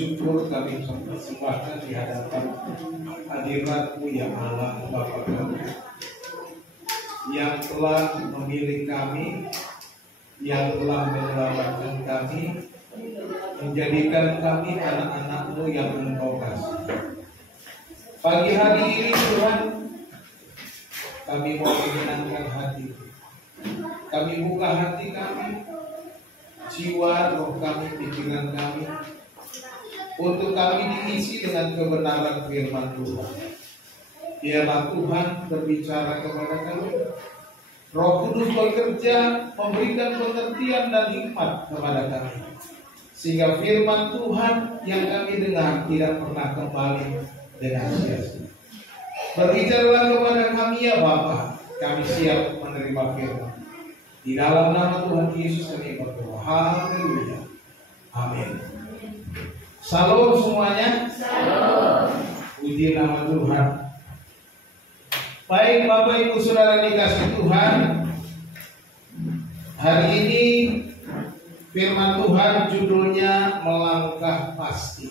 syukur kami persembahkan di hadapan hadirat-Mu ya Allah Bapa kami, yang telah memilih kami, yang telah menyelamatkan kami, menjadikan kami anak-anak-Mu yang Engkau kasih. Pagi hari ini Tuhan, kami mau menyenangkan hati. Kami buka hati kami, jiwa, roh kami, pikiran kami, untuk kami diisi dengan kebenaran firman Tuhan. Biarlah Tuhan berbicara kepada kami. Roh Kudus bekerja, memberikan pengertian dan hikmat kepada kami, sehingga firman Tuhan yang kami dengar tidak pernah kembali dengan sia-sia. Berbicaralah kepada kami ya Bapa, kami siap menerima firman. Di dalam nama Tuhan Yesus kami berdoa. Haleluya. Amin. Salam semuanya. Salam. Puji nama Tuhan. Baik Bapak Ibu Saudara dikasih Tuhan, hari ini firman Tuhan judulnya melangkah pasti.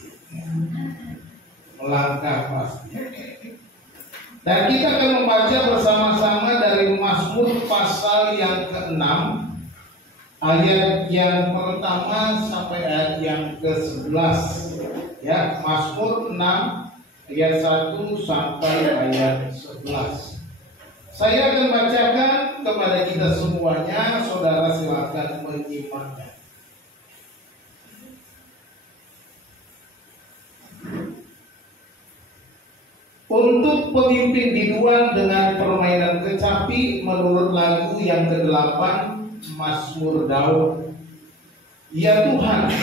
Melangkah pasti. Dan kita akan membaca bersama-sama dari Mazmur pasal yang ke-6, ayat yang pertama sampai ayat yang ke-11. Ya, Mazmur 6 ayat 1 sampai ayat 11. Saya akan bacakan kepada kita semuanya, saudara silakan menyimaknya. Untuk pemimpin biduan dengan permainan kecapi menurut lagu yang ke-8 Mazmur Daud. Ya Tuhan,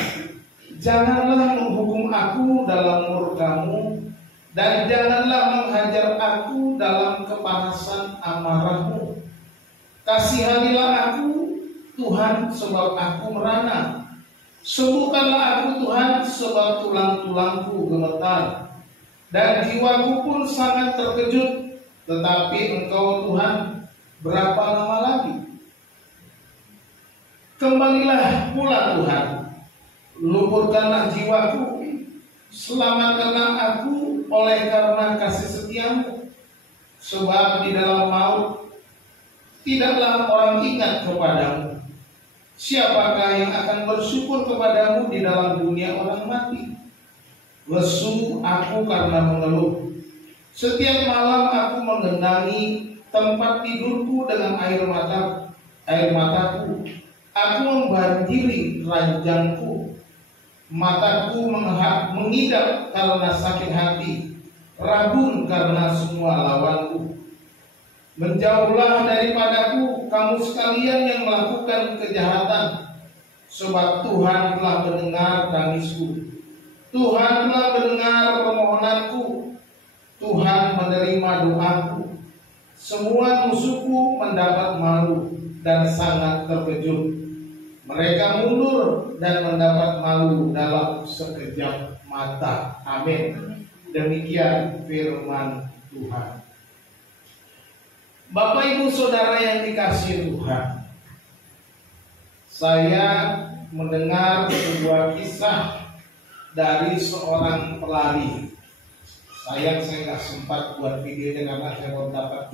janganlah menghukum aku dalam murka-Mu, dan janganlah menghajar aku dalam kepanasan amarah-Mu. Kasihanilah aku Tuhan, sebab aku merana. Sembuhkanlah aku Tuhan, sebab tulang-tulangku gemetar dan jiwaku pun sangat terkejut. Tetapi Engkau Tuhan, berapa lama lagi? Kembalilah pula Tuhan, luputkanlah jiwaku, selamatkanlah aku oleh karena kasih setia-Mu. Sebab di dalam maut tidaklah orang ingat kepadamu. Siapakah yang akan bersyukur kepadamu di dalam dunia orang mati? Lesu aku karena mengeluh. Setiap malam aku menggenangi tempat tidurku dengan air mataku. Aku membanjiri ranjangku. Mataku mengidap karena sakit hati, rabun karena semua lawanku. Menjauhlah daripadaku kamu sekalian yang melakukan kejahatan, sebab Tuhan telah mendengar tangisku. Tuhan telah mendengar permohonanku. Tuhan menerima doaku. Semua musuhku mendapat malu dan sangat terkejut. Mereka mundur dan mendapat malu dalam sekejap mata. Amin. Demikian firman Tuhan. Bapak Ibu Saudara yang dikasihi Tuhan, saya mendengar sebuah kisah dari seorang pelari. Sayang saya nggak sempat buat videonya karena saya baru dapat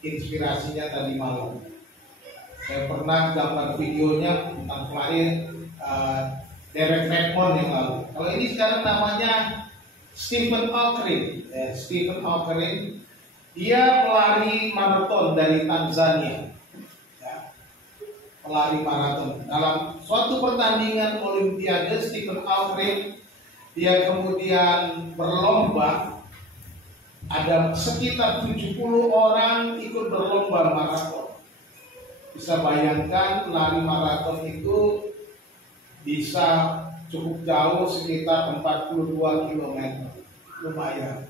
inspirasinya tadi malam. Saya pernah dapat videonya tentang pelari Derek Redmond yang lalu. Kalau ini sekarang namanya Stephen Oakrin. Stephen Oakrin, dia pelari maraton dari Tanzania. Pelari maraton. Dalam suatu pertandingan Olimpiade, Stephen Oakrin dia kemudian berlomba. Ada sekitar 70 orang ikut berlomba maraton. Bisa bayangkan lari maraton itu bisa cukup jauh, sekitar 42 km. Lumayan.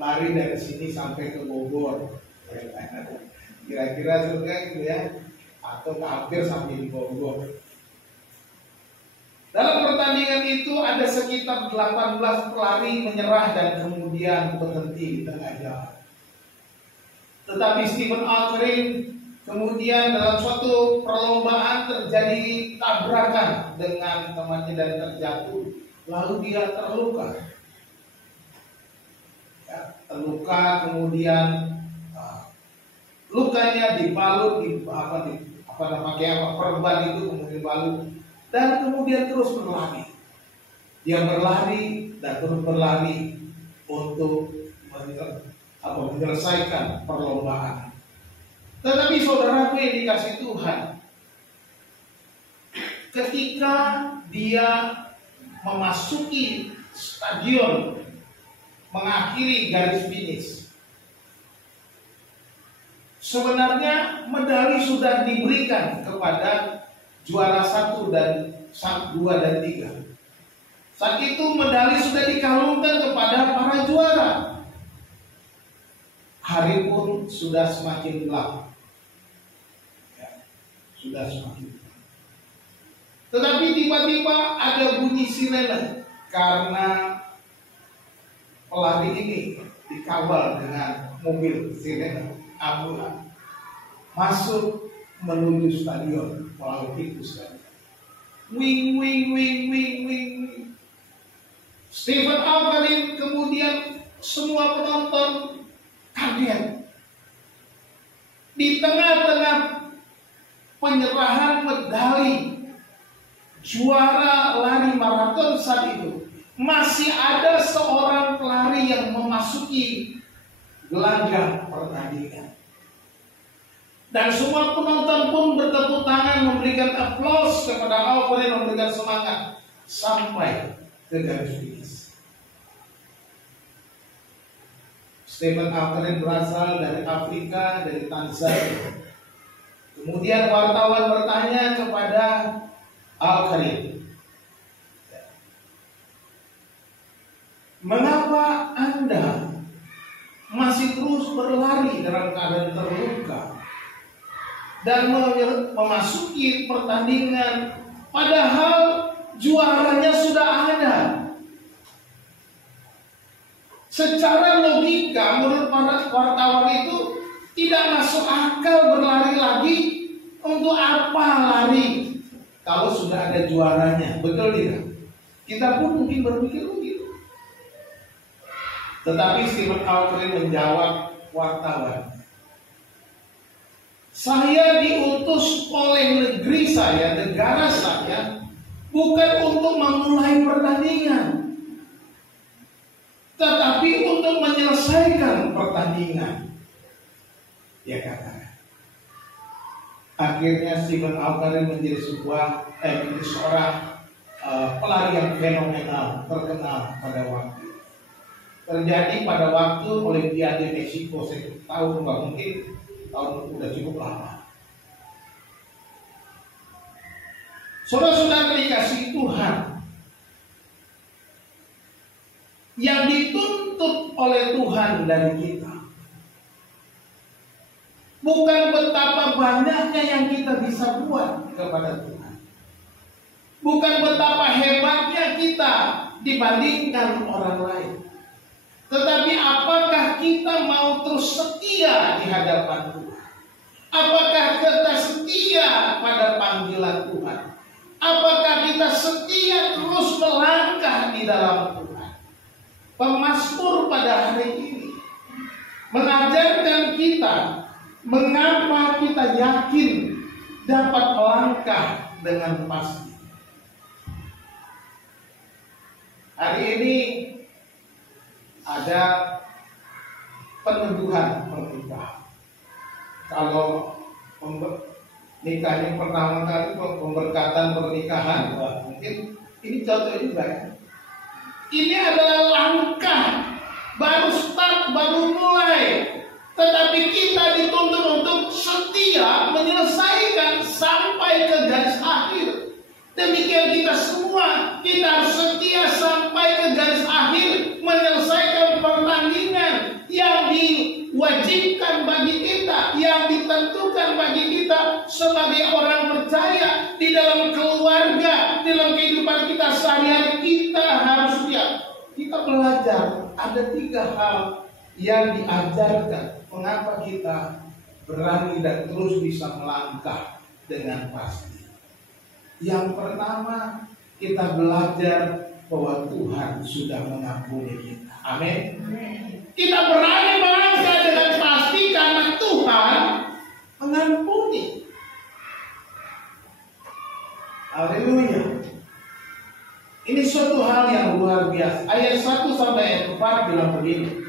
Lari dari sini sampai ke Bogor. Kira-kira surga itu ya. Atau hampir sampai di Bogor. Dalam pertandingan itu ada sekitar 18 pelari menyerah dan kemudian berhenti di tengah jalan. Tetapi Stephen Oakrin kemudian dalam suatu perlombaan terjadi tabrakan dengan temannya dan terjatuh lalu dia terluka. Ya, terluka, kemudian lukanya dibalut perban itu, kemudian balut, dan kemudian terus berlari. Dia berlari dan terus berlari untuk menyelesaikan perlombaan. Tetapi saudaraku yang dikasih Tuhan, ketika dia memasuki stadion, mengakhiri garis finish, sebenarnya medali sudah diberikan kepada juara 1 dan 2 dan 3. Saat itu medali sudah dikalungkan kepada para juara. Hari pun sudah semakin gelap. Ya, sudah semakin gelap. Tetapi tiba-tiba ada bunyi sirene karena pelari ini dikawal dengan mobil sirene ambulan masuk menuju stadion melalui pintu stadion. Wing wing wing wing wing. Stephen Alkarin, kemudian semua penonton kaget. Di tengah-tengah penyerahan medali juara lari maraton saat itu, masih ada seorang pelari yang memasuki gelanggang pertandingan. Dan semua penonton pun bertepuk tangan, memberikan aplaus kepada Alkarin, memberikan semangat sampai ke garis finish. Stephen Alkarin berasal dari Afrika, dari Tanzania. Kemudian wartawan bertanya kepada Alkarin, mengapa Anda masih terus berlari dalam keadaan terluka dan memasuki pertandingan padahal juaranya sudah ada? Secara logika menurut para wartawan itu tidak masuk akal berlari lagi. Untuk apa lari kalau sudah ada juaranya? Betul tidak? Kita pun mungkin berpikir begitu. Tetapi Stephen Alkarin menjawab wartawan, saya diutus oleh negeri saya, negara saya, bukan untuk memulai pertandingan, tetapi untuk menyelesaikan pertandingan. Ya katakan. Akhirnya Stephen Alkarin menjadi seorang pelari yang fenomenal, terkenal pada waktu itu. Terjadi pada waktu Olimpiade Meksiko, saya tahu nggak mungkin tahun udah cukup lama. Saudara-saudara dikasih Tuhan, yang dituntut oleh Tuhan dari kita bukan betapa banyaknya yang kita bisa buat kepada Tuhan, bukan betapa hebatnya kita dibandingkan orang lain, tetapi apakah kita mau terus setia di hadapan Tuhan? Apakah kita setia pada panggilan Tuhan? Apakah kita setia terus melangkah di dalam Tuhan? Pemazmur pada hari ini mengajarkan kita mengapa kita yakin dapat melangkah dengan pasti. Hari ini ada peneduhan pernikahan. Kalau nikahnya pertama kali pemberkatan pernikahan, mungkin ini contoh juga ya. Ini adalah langkah baru start, baru mulai. Tetapi kita dituntut untuk setia menyelesaikan sampai ke garis akhir. Demikian kita semua, kita harus setia sampai ke garis akhir, menyelesaikan pertandingan yang diwajibkan bagi kita, yang ditentukan bagi kita sebagai orang percaya di dalam keluarga, dalam kehidupan kita sehari-hari. Kita harus siap. Kita belajar ada 3 hal yang diajarkan mengapa kita berani dan terus bisa melangkah dengan pasti. Yang pertama, kita belajar bahwa Tuhan sudah mengampuni kita. Amin. Kita berani melangkah dengan pasti karena Tuhan mengampuni. Haleluya. Ini suatu hal yang luar biasa. Ayat 1 sampai ayat 4 bilang begini.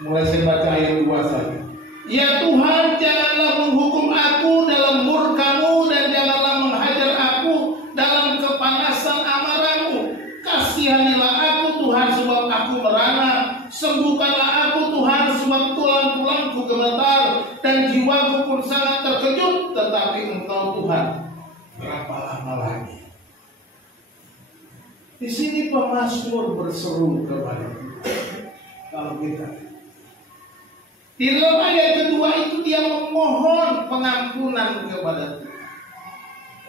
Mulai saya baca ayat 2 saja. Ya Tuhan, janganlah menghukum aku dalam murka-Mu dan janganlah menghajar aku dalam kepanasan amarah-Mu. Kasihanilah aku Tuhan sebab aku merana. Sembuhkanlah aku Tuhan sebab tulang-tulangku gemetar dan jiwaku pun sangat terkejut. Tetapi Engkau Tuhan, berapa lama lagi? Di sini pemazmur berseru kepada Tuhan. Kalau kita di dalam ayat kedua itu dia memohon pengampunan kepada Tuhan.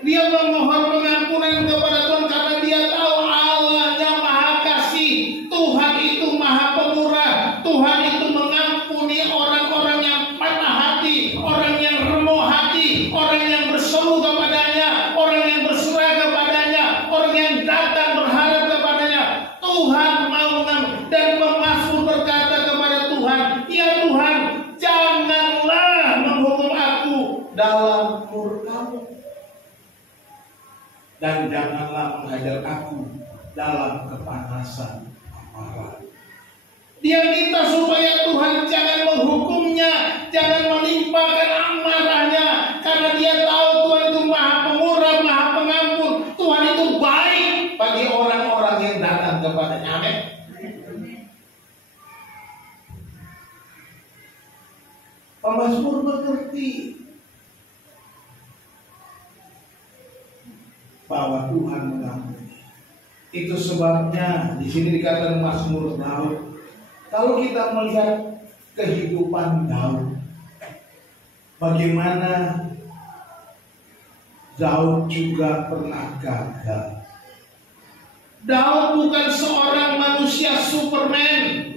Dia memohon pengampunan kepada Tuhan karena dia tahu Allahnya Maha Kasih. Tuhan itu Maha Pemurah. Tuhan itu mengampuni orang-orang yang patah hati, orang yang remuk hati, orang yang berseru kepadanya, orang yang berserah kepadanya, orang yang datang berharap kepadanya. Tuhan mau mengampuni. Dan pemazmur berkata kepada Tuhan, ya Tuhan, janganlah menghukum aku dalam murka-Mu dan janganlah menghajar aku dalam kepanasan amarah. Dia minta supaya Tuhan jangan menghukumnya, jangan melimpahkan amarahnya, karena dia tahu Tuhan itu Maha Pemurah, Maha Pengampun. Tuhan itu baik bagi orang-orang yang datang kepadanya. Amin. Pemazmur mengerti bahwa Tuhan mengampuni. Itu sebabnya di sini dikatakan Mazmur Daud. Kalau kita melihat kehidupan Daud, bagaimana Daud juga pernah gagal. Daud bukan seorang manusia Superman.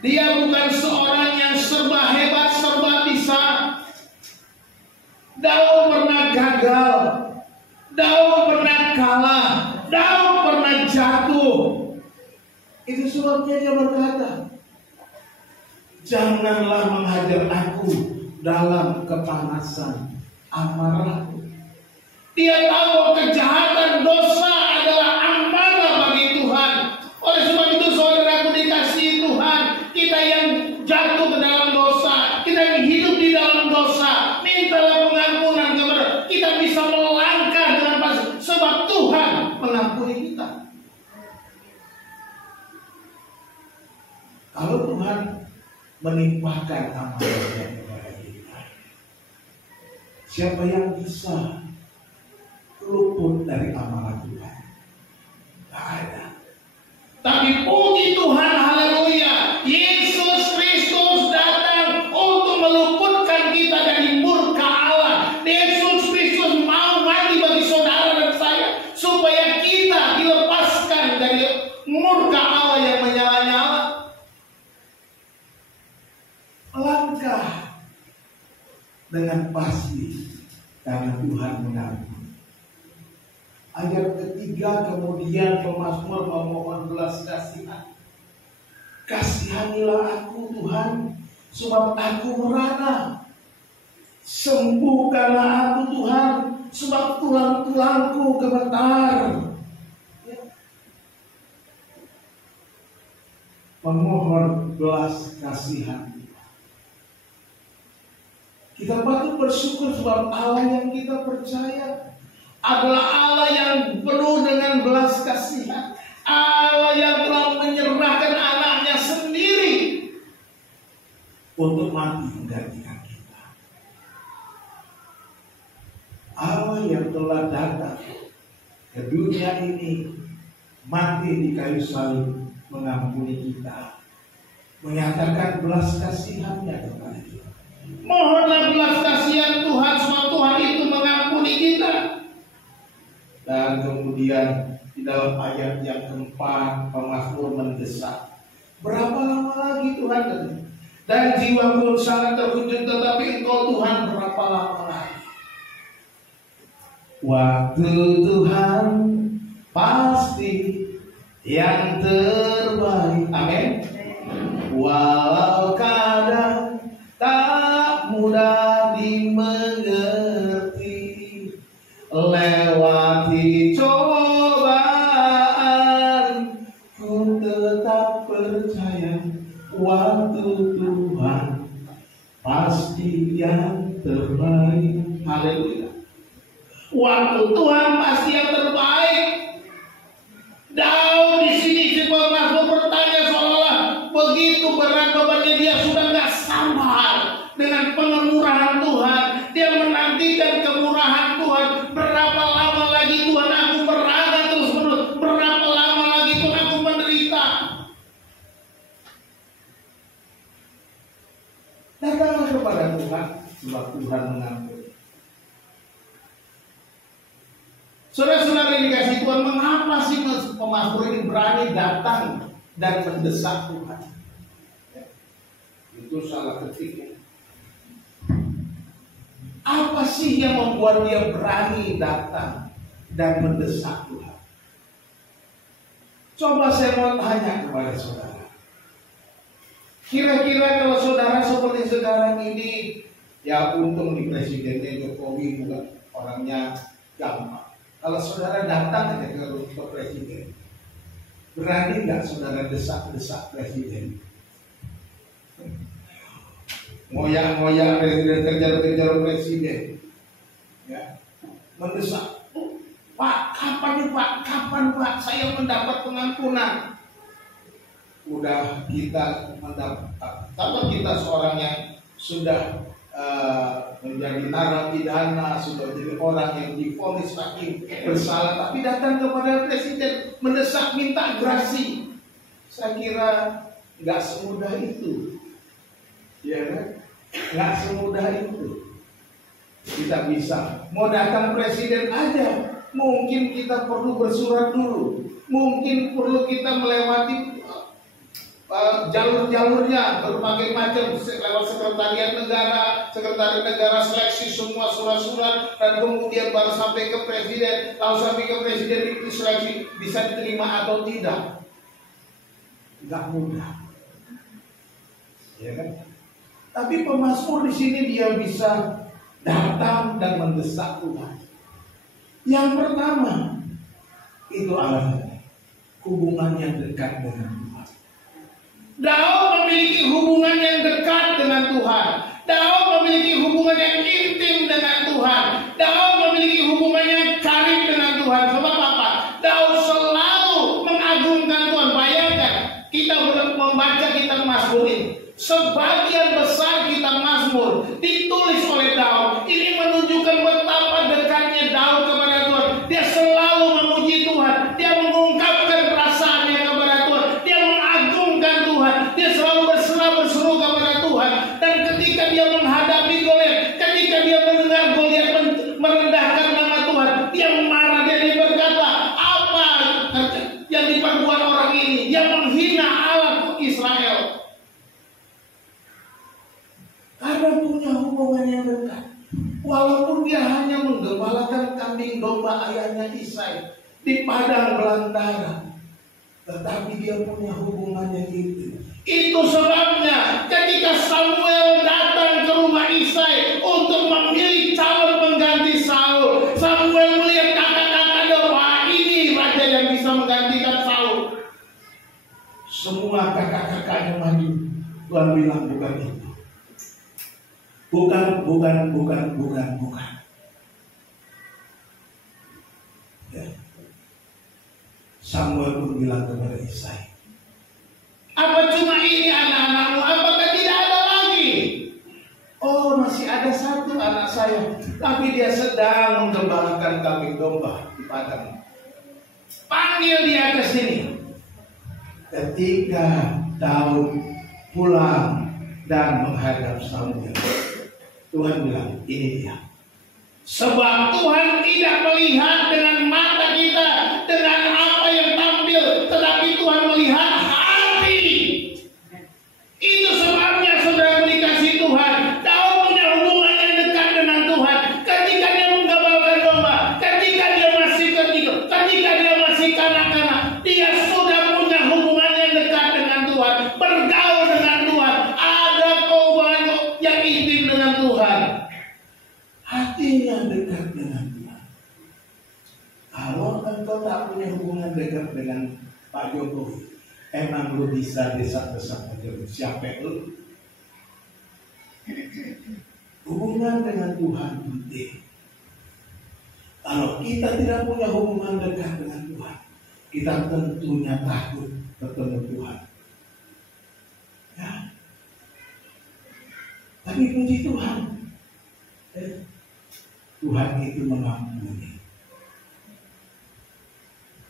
Dia bukan seorang yang serba hebat, serba bisa. Daud pernah gagal. Daud pernah kalah. Daud pernah jatuh. Itu sebabnya dia berkata, janganlah menghajar aku dalam kepanasan amarahku. Dia tahu kejahatan dosa adalah amarah bagi Tuhan. Oleh sebab itu saudaraku dikasihi Tuhan, kita yang jatuh ke dalam dosa, kita yang hidup di dalam dosa, mintalah pengampunan kepada kita, bisa melangkah dengan pasti sebab Tuhan mengampuni kita. Kalau Tuhan menimpakan amarahnya kepada kita, siapa yang bisa luput dari amarah Tuhan? Tak ada. Tapi puji Tuhan, haleluya, Yesus Kristus datang untuk meluputkan kita dari murka Allah. Yesus Kristus mau mati bagi saudara dan saya supaya kita dilepaskan dari murka Allah yang menyala-nyala. Langkah dengan pasti karena Tuhan mengampuni. Ayat ketiga kemudian pemazmur memohon belas kasihan. Kasihanilah aku Tuhan, sebab aku merana. Sembuhkanlah aku Tuhan, sebab tulang-tulangku gemetar. Ya. Memohon belas kasihan. Kita patut bersyukur sebab Allah yang kita percaya adalah Allah yang penuh dengan belas kasihan. Allah yang telah menyerahkan anaknya sendiri untuk mati menggantikan kita. Allah yang telah datang ke dunia ini, mati di kayu salib, mengampuni kita, menyatakan belas kasihannya kepada kita. Mohonlah belas kasihan Tuhan, sebab Tuhan itu mengampuni kita. Dan kemudian di dalam ayat yang keempat pemazmur mendesak, berapa lama lagi Tuhan? Dan jiwaku sangat terkejut, tetapi Engkau Tuhan berapa lama lagi? Waktu Tuhan pasti yang terbaik. Amin. Walau kadang tak mudah dimengerti, lewati cobaan, ku tetap percaya waktu Tuhan pasti yang terbaik. Haleluya. Waktu Tuhan pasti yang terbaik. Daud di sini si pemazmur bertanya seolah-olah begitu berat bebannya, dia sudah nggak sabar dengan pengemurahan Tuhan. Dia menantikan kemurahan Tuhan. Berapa lama lagi Tuhan aku berada terus menerus? Berapa lama lagi Tuhan aku menderita? Datanglah kepada Tuhan sebab Tuhan mengampuni. Saudara-saudara yang dikasih Tuhan, mengapa sih pemazmur ini berani datang dan mendesak Tuhan? Itu salah ketik. Apa sih yang membuat dia berani datang dan mendesak Tuhan? Coba saya mau tanya kepada saudara. Kira-kira kalau saudara seperti sekarang ini, ya untung di presidennya Jokowi bukan orangnya gampang. Kalau saudara datang aja ke presiden, berani nggak saudara desak-desak presiden? Ngoyak-ngoyak presiden, kejar-kejar presiden, ya, mendesak. Pak, kapan nih Pak? Kapan Pak? Saya mendapat pengampunan. Udah kita mendapat. Kalau kita seorang yang sudah menjadi narapidana, sudah jadi orang yang divonis hakim bersalah, tapi datang kepada presiden mendesak minta grasi. Saya kira nggak semudah itu, ya kan? Nggak semudah itu. Kita bisa mau datang presiden aja, mungkin kita perlu bersurat dulu, mungkin perlu kita melewati jalur-jalurnya berbagai macam, lewat sekretariat negara, seleksi semua surat-surat, dan kemudian baru sampai ke presiden. Lalu sampai ke presiden itu seleksi bisa diterima atau tidak. Nggak mudah, ya kan? Tapi pemazmur di sini dia bisa datang dan mendesak Tuhan. Yang pertama itu alasannya hubungan yang dekat dengan Tuhan. Daud memiliki hubungan yang dekat dengan Tuhan. Daud memiliki hubungan yang intim dengan Tuhan. Daud memiliki hubungan yang karib dengan Tuhan. Sebab apa? Daud selalu mengagungkan Tuhan. Bayangkan, kita membaca kitab Mazmur ini. Sebagian besar kitab Mazmur ditulis oleh Daud. Ini menunjukkan betapa dekatnya Daud kepada Tuhan. Dia selalu memuji Tuhan. Dia mengungkapkan perasaannya kepada Tuhan. Dia mengagungkan Tuhan. Dia selalu berseru kepada Tuhan. Dan ketika dia menghadapi Goliat, ketika dia mendengar Goliat merendahkan nama Tuhan, dia marah. Dia berkata, apa yang diperbuat orang ini? Yang menghina Allah Israel. Karena punya hubungan yang dekat. Walaupun dia hanya menggembalakan kambing domba ayahnya Isai di padang belantara, tetapi dia punya hubungan yang itu. Itu sebabnya ketika Samuel datang ke rumah Isai untuk memilih calon pengganti Saul, Samuel melihat kakak-kakaknya, wah ini raja yang bisa menggantikan Saul. Semua kakak-kakaknya maju. Tuhan bilang bukan itu. Bukan. Ya. Samuel pun bilang kepada Isai, apa cuma ini anak-anakmu? Apakah tidak ada lagi? Oh, masih ada satu anak saya, tapi dia sedang menggembalakan kambing domba di padang. Panggil dia ke sini. Ketika Daud pulang dan menghadap Samuel, Tuhan bilang, ini dia. Sebab Tuhan tidak melihat dengan mata kita, dengan apa yang tampil, tetapi Tuhan melihat hati. Itu sebabnya saudara dikasih Tuhan. Daud punya hubungan yang dekat dengan Tuhan. Ketika dia menggabalkan domba, ketika dekat dengan Pak Jokowi, emang lu bisa desak-desak Pak Jokowi? Siapa lu? Hubungan dengan Tuhan penting. Kalau kita tidak punya hubungan dekat dengan Tuhan, kita tentunya takut bertemu Tuhan. Ya. Tapi puji Tuhan, Tuhan itu mengampuni.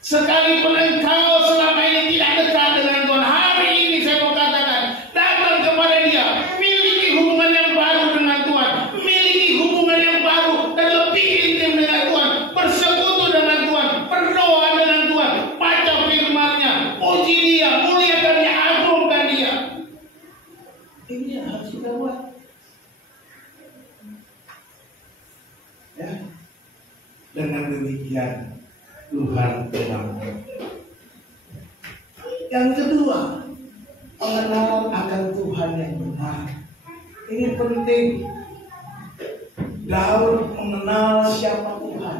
Sekalipun engkau selama ini tidak dekat dengan Tuhan, hari ini saya mau katakan, datang kepada Dia, miliki hubungan yang baru dengan Tuhan, miliki hubungan yang baru dan lebih intim dengan Tuhan, bersekutu dengan Tuhan, berdoa dengan Tuhan, baca firman-Nya, puji Dia, muliakan Dia, agungkan Dia. Ini yang harus kita buat. Ya. Dengan demikian Tuhan mengampuni. Yang kedua, pengenalan akan Tuhan yang benar. Ini penting. Daud mengenal siapa Tuhan.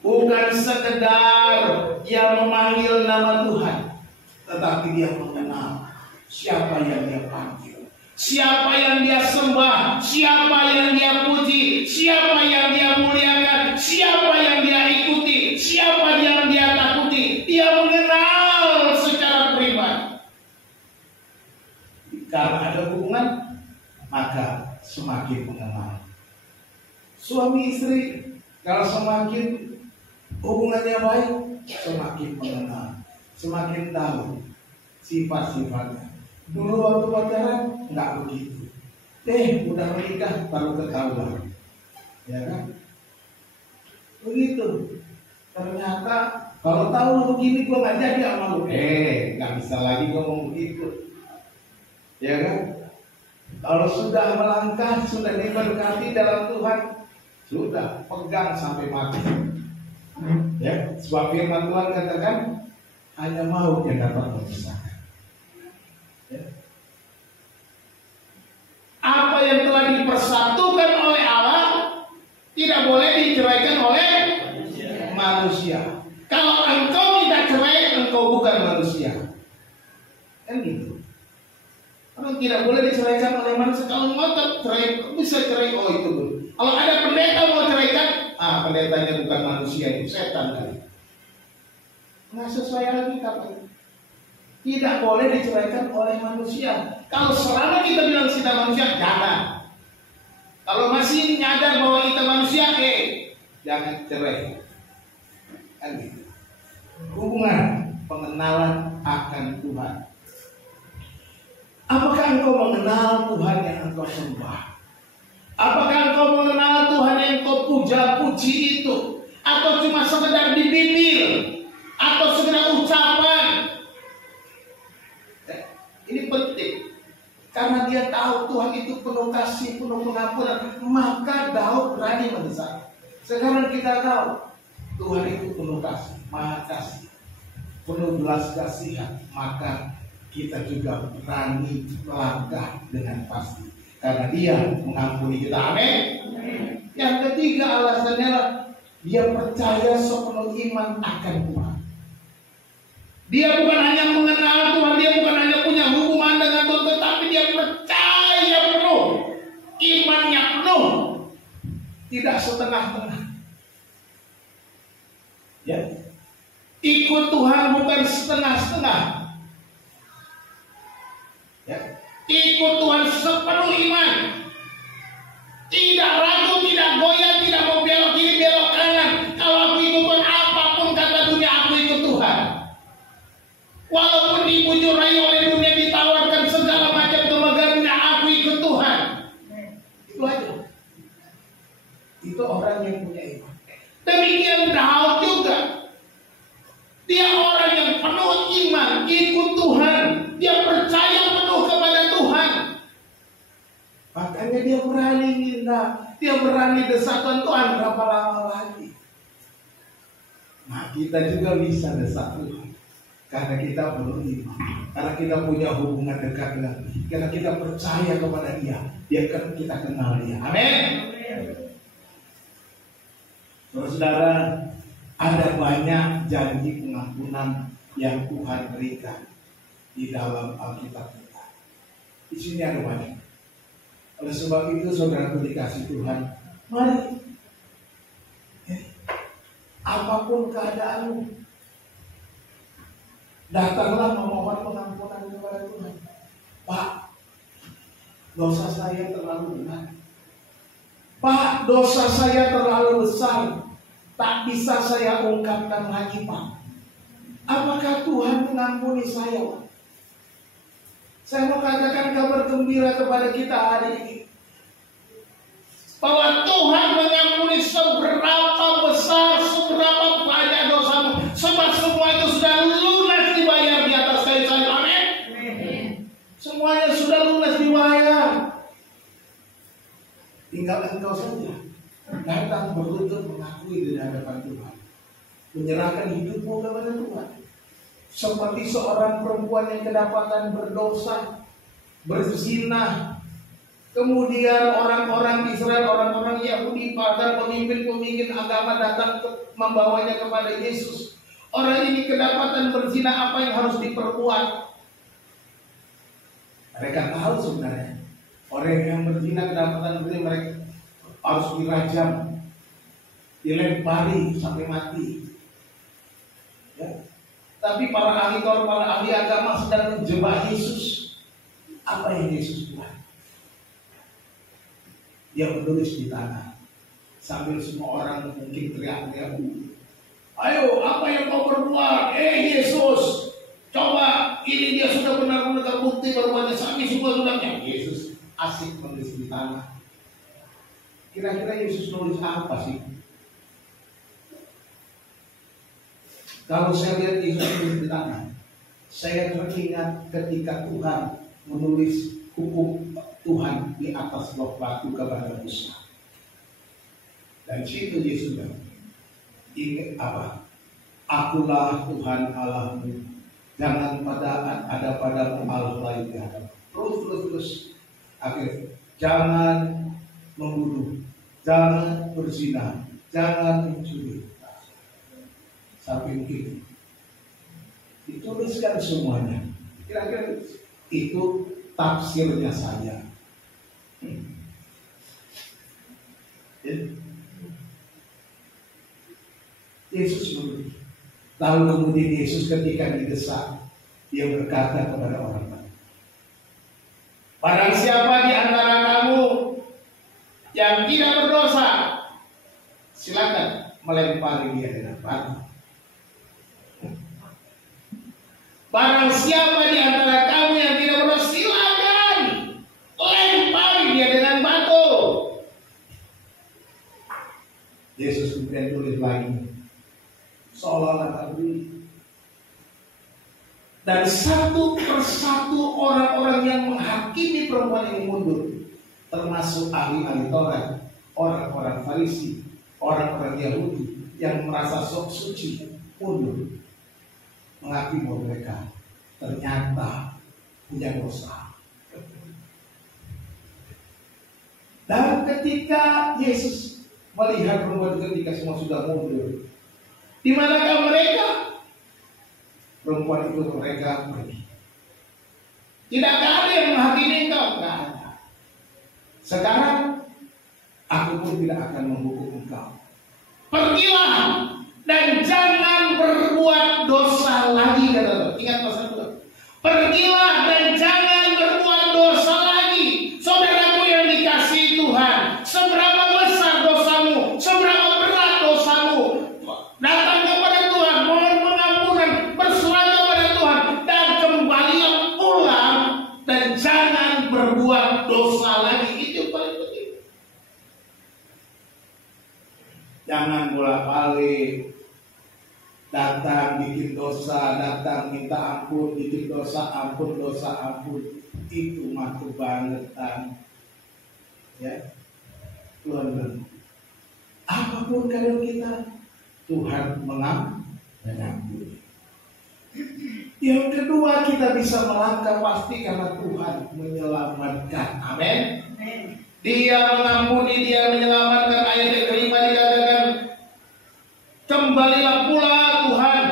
Bukan sekedar dia memanggil nama Tuhan, tetapi dia mengenal siapa yang dia panggil, siapa yang dia sembah, siapa yang dia puji, siapa yang dia muliakan, siapa yang dia ikuti, siapa yang dia takuti. Dia mengenal secara pribadi. Karena ada hubungan, maka semakin mengenal. Suami istri kalau semakin hubungannya baik, semakin mengenal, semakin tahu sifat-sifatnya. Dulu waktu pacaran nggak begitu. Udah menikah baru ketahuan, ya kan? Begitu. Ternyata kalau tahu begini gua nggak jadi sama lu. Nggak bisa lagi ngomong begitu, ya kan? Kalau sudah melangkah, sudah diberkati dalam Tuhan, sudah pegang sampai mati. Ya, sebab firman Tuhan katakan hanya maut yang dapat memisahkan. Ya. Apa yang telah dipersatukan oleh Allah tidak boleh diceraikan oleh manusia. Kalau engkau tidak cerai, engkau bukan manusia. Kan gitu. Orang tidak boleh diceraikan oleh manusia. Kalau mau cerai, bisa cerai. Oh itu dulu. Kalau ada pendeta mau ceraikan, pendetanya bukan manusia, itu setan kali. Nggak sesuai Alkitab. Tidak boleh diceraikan oleh manusia. Kalau selama kita bilang kita manusia, jangan. Kalau masih nyadar bahwa kita manusia, jangan cerai. Kan gitu. Hubungan pengenalan akan Tuhan. Apakah engkau mengenal Tuhan yang engkau sembah? Apakah engkau mengenal Tuhan yang engkau puja-puji itu? Atau cuma sekedar di bibir? Atau sekedar ucapan? Ini penting. Karena dia tahu Tuhan itu penuh kasih, penuh pengampunan. Maka Daud berani mendesak. Sekarang kita tahu Tuhan itu penuh kasih, maha kasih, penuh belas kasihan. Maka kita juga berani melangkah dengan pasti. Karena dia mengampuni kita. Amin. Yang ketiga alasannya adalah dia percaya sepenuh iman akan Tuhan. Dia bukan hanya mengenal Tuhan, dia bukan hanya punya hubungan dengan Tuhan, tetapi dia percaya penuh, imannya penuh, tidak setengah-tengah. Ya, ikut Tuhan bukan setengah-setengah. Ya, ikut Tuhan sepenuh iman, tidak ragu, tidak goyah, tidak mau belok kiri, belok kanan. Kalau aku ikut Tuhan, apapun kata dunia, aku ikut Tuhan. Walaupun dibujuk rayu oleh dunia, ditawarkan segala macam kemegahannya, aku ikut Tuhan. Itu aja. Itu orang yang punya iman. Demikian Daud juga. Dia orang yang penuh iman, ikut Tuhan. Dia percaya penuh kepada Tuhan. Makanya dia berani minta, dia berani desakan Tuhan, berapa lama lagi. Nah, kita juga bisa desak Tuhan. Karena kita penuh iman, karena kita punya hubungan dekat dengan Dia, karena kita percaya kepada Dia, kita kenal Dia. Amin. Saudara, Ada banyak janji pengampunan yang Tuhan berikan di dalam Alkitab kita. Di sini ada banyak. Oleh sebab itu, saudara dikasih Tuhan, mari, apapun keadaanmu, datanglah memohon pengampunan kepada Tuhan. Pak, dosa saya terlalu berat. Pak, dosa saya terlalu besar. Tak bisa saya ungkapkan lagi, Pak. Apakah Tuhan mengampuni saya, Pak? Saya mau katakan kabar gembira kepada kita hari ini, bahwa Tuhan mengampuni seberapa besar, seberapa banyak dosamu. Sebab semua itu sudah lunas dibayar di atas kayu salib. Amin. Semuanya sudah lunas dibayar. Tinggal engkau saja datang berlutut mengakui di hadapan Tuhan, menyerahkan hidupmu kepada Tuhan. Seperti seorang perempuan yang kedapatan berdosa, berzina. Kemudian orang-orang Israel, orang-orang Yahudi, bahkan pemimpin-pemimpin agama datang membawanya kepada Yesus. Orang ini kedapatan berzina, apa yang harus diperbuat? Mereka tahu sebenarnya orang yang berzina kedapatan berzina, mereka harus dirajam, dilempari sampai mati. Ya. Tapi para ahli Taurat, para ahli agama sedang menjebak Yesus. Apa yang Yesus buat? Dia menulis di tanah sambil semua orang mungkin teriak-teriak, ayo, apa yang kau perbuat? Yesus, coba, ini dia sudah benar-benar terbukti perbuatannya. Kami semua sudah. Yesus asik menulis di tanah. Kira-kira Yesus nulis apa sih? Kalau saya lihat Yesus nulis di tanah, saya teringat ketika Tuhan menulis hukum Tuhan di atas blok batu kepada Musa. Dan situ Yesus bilang, ingat apa? Akulah Tuhan Allahmu. Jangan ada padamu Allah lain di hadapan. Terus. Akhirnya, jangan membunuh, jangan berzina, jangan mencuri. Sampai begitu. Dituliskan semuanya. Kira-kira itu tafsirnya saja. Yesus menulis. Lalu kemudian Yesus ketika didesak, dia berkata kepada orang-orang, barang siapa di antara kamu yang tidak berdosa, silakan melempari dia dengan batu. Barang siapa di antara kamu yang tidak berdosa, silakan lempari dia dengan batu. Yesus kemudian tulis lagi, seolah-olah tadi. Dan satu persatu orang-orang yang menghakimi perempuan ini mundur, termasuk ahli-ahli Taurat, orang-orang Farisi, orang-orang Yahudi yang merasa sok suci, mundur, menghakimi mereka ternyata punya dosa. Dan ketika Yesus melihat perempuan ketika semua sudah mundur, di manakah mereka? Perempuan itu mereka pergi. Tidak ada yang menghakimi engkau, tidak ada. Sekarang aku pun tidak akan menghukum engkau. Pergilah dan jangan berbuat dosa lagi, kata. Ingat pasal itu. Pergilah dan jangan berbuat dosa lagi. Saudaraku yang dikasihi Tuhan, seberapa besar dosamu, seberapa berat dosamu, datang kepada Tuhan, mohon pengampunan, berserah kepada Tuhan, dan kembalilah pulang dan jangan berbuat dosa lagi. Itu paling penting. Jangan bolak-balik, datang bikin dosa, datang minta ampun, bikin dosa, ampun, dosa, ampun. Itu mah kebangetan. Ya, Tuhan, apapun keadaan kita, Tuhan mengampuni. Yang kedua, kita bisa melangkah pasti karena Tuhan menyelamatkan. Amin. Dia mengampuni, dia menyelamatkan. Ayat yang kelima dikatakan, kembali Kembalilah pula Tuhan,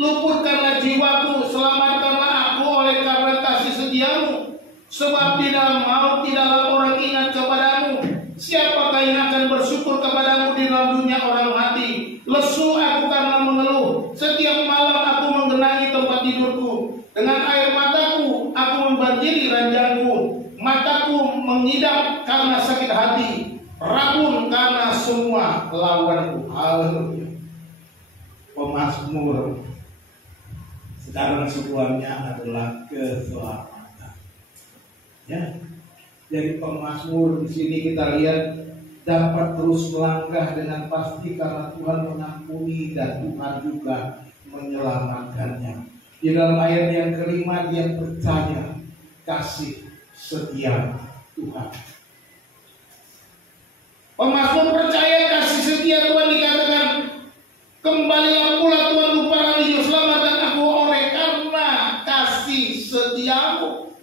luputkanlah jiwaku, selamatkanlah aku oleh karena kasih setiamu. Sebab di dalam maut tidaklah orang ingat kepadamu. Siapakah yang akan bersyukur kepadamu di dalam dunia orang mati? Lesu aku karena mengeluh. Setiap malam aku menggenangi tempat tidurku. Dengan air mataku aku membanjiri ranjangku. Mataku mengidap karena sakit hati, rabun karena semua lawanku. Haleluya. Pemazmur sekarang semuanya adalah keselamatan. Ya, jadi pemazmur di sini kita lihat dapat terus melangkah dengan pasti karena Tuhan mengampuni dan Tuhan juga menyelamatkannya. Di dalam ayat yang kelima dia percaya kasih setia Tuhan. Pemazmur percaya kasih setia Tuhan dikatakan, kembalilah pula Tuhan lupakanlah selamatkan aku oleh karena kasih setiamu.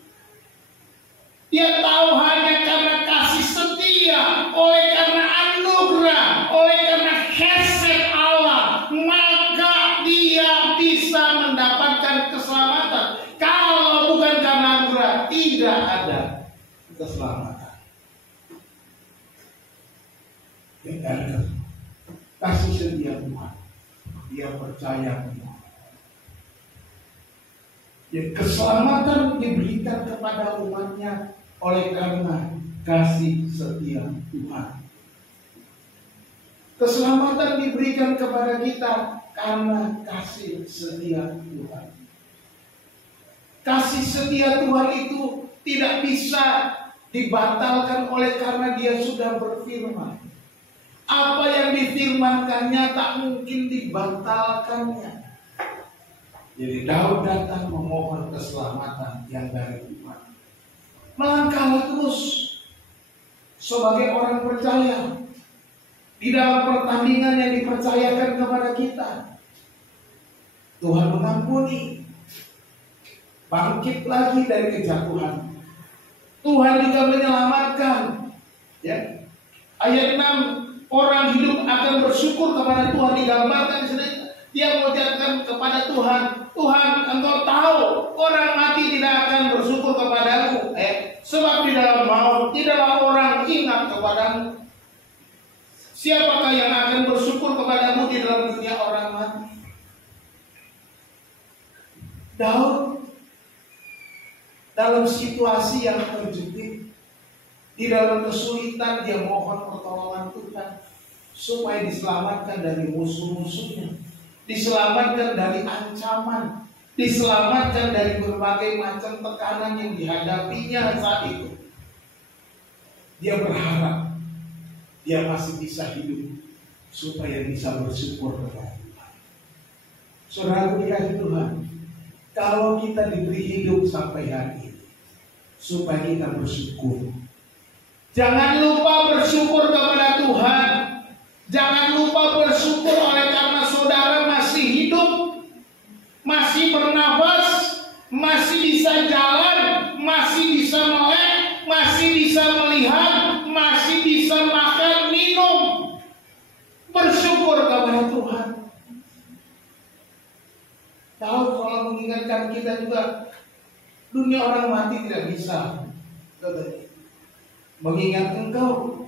Dia tahu hanya karena kasih setia, oleh karena anugerah, oleh karena kasih Allah, maka dia bisa mendapatkan keselamatan. Kalau bukan karena anugerah, tidak ada keselamatan. Kasih setia Tuhan, dia percaya Tuhan. Keselamatan diberikan kepada umatnya oleh karena kasih setia Tuhan. Keselamatan diberikan kepada kita karena kasih setia Tuhan. Kasih setia Tuhan itu tidak bisa dibatalkan oleh karena dia sudah berfirman. Apa yang difirmankannya tak mungkin dibatalkannya. Jadi Daud datang memohon keselamatan yang dari Tuhan. Melangkahlah terus sebagai orang percaya di dalam pertandingan yang dipercayakan kepada kita. Tuhan mengampuni, bangkit lagi dari kejatuhan. Tuhan juga menyelamatkan. Ya. Ayat 6, orang hidup akan bersyukur kepada Tuhan, digambarkan di sini. Dia mengucapkan kepada Tuhan, Tuhan, Engkau tahu orang mati tidak akan bersyukur kepadamu. Sebab di dalam maut tidaklah orang ingat kepadamu. Siapakah yang akan bersyukur kepadamu di dalam dunia orang mati? Daud dalam situasi yang terjepit, di dalam kesulitan dia mohon pertolongan Tuhan supaya diselamatkan dari musuh-musuhnya, diselamatkan dari ancaman, diselamatkan dari berbagai macam tekanan yang dihadapinya saat itu. Dia berharap dia masih bisa hidup supaya bisa bersyukur kepada Tuhan. Saudara dikasih Tuhan, kalau kita diberi hidup sampai hari ini, supaya kita bersyukur. Jangan lupa bersyukur kepada Tuhan. Jangan lupa bersyukur oleh karena saudara masih hidup, masih bernafas, masih bisa jalan, masih bisa melek, masih bisa melihat, masih bisa makan, minum. Bersyukur kepada Tuhan. Tahu kalau mengingatkan kita juga, dunia orang mati tidak bisa mengingat engkau.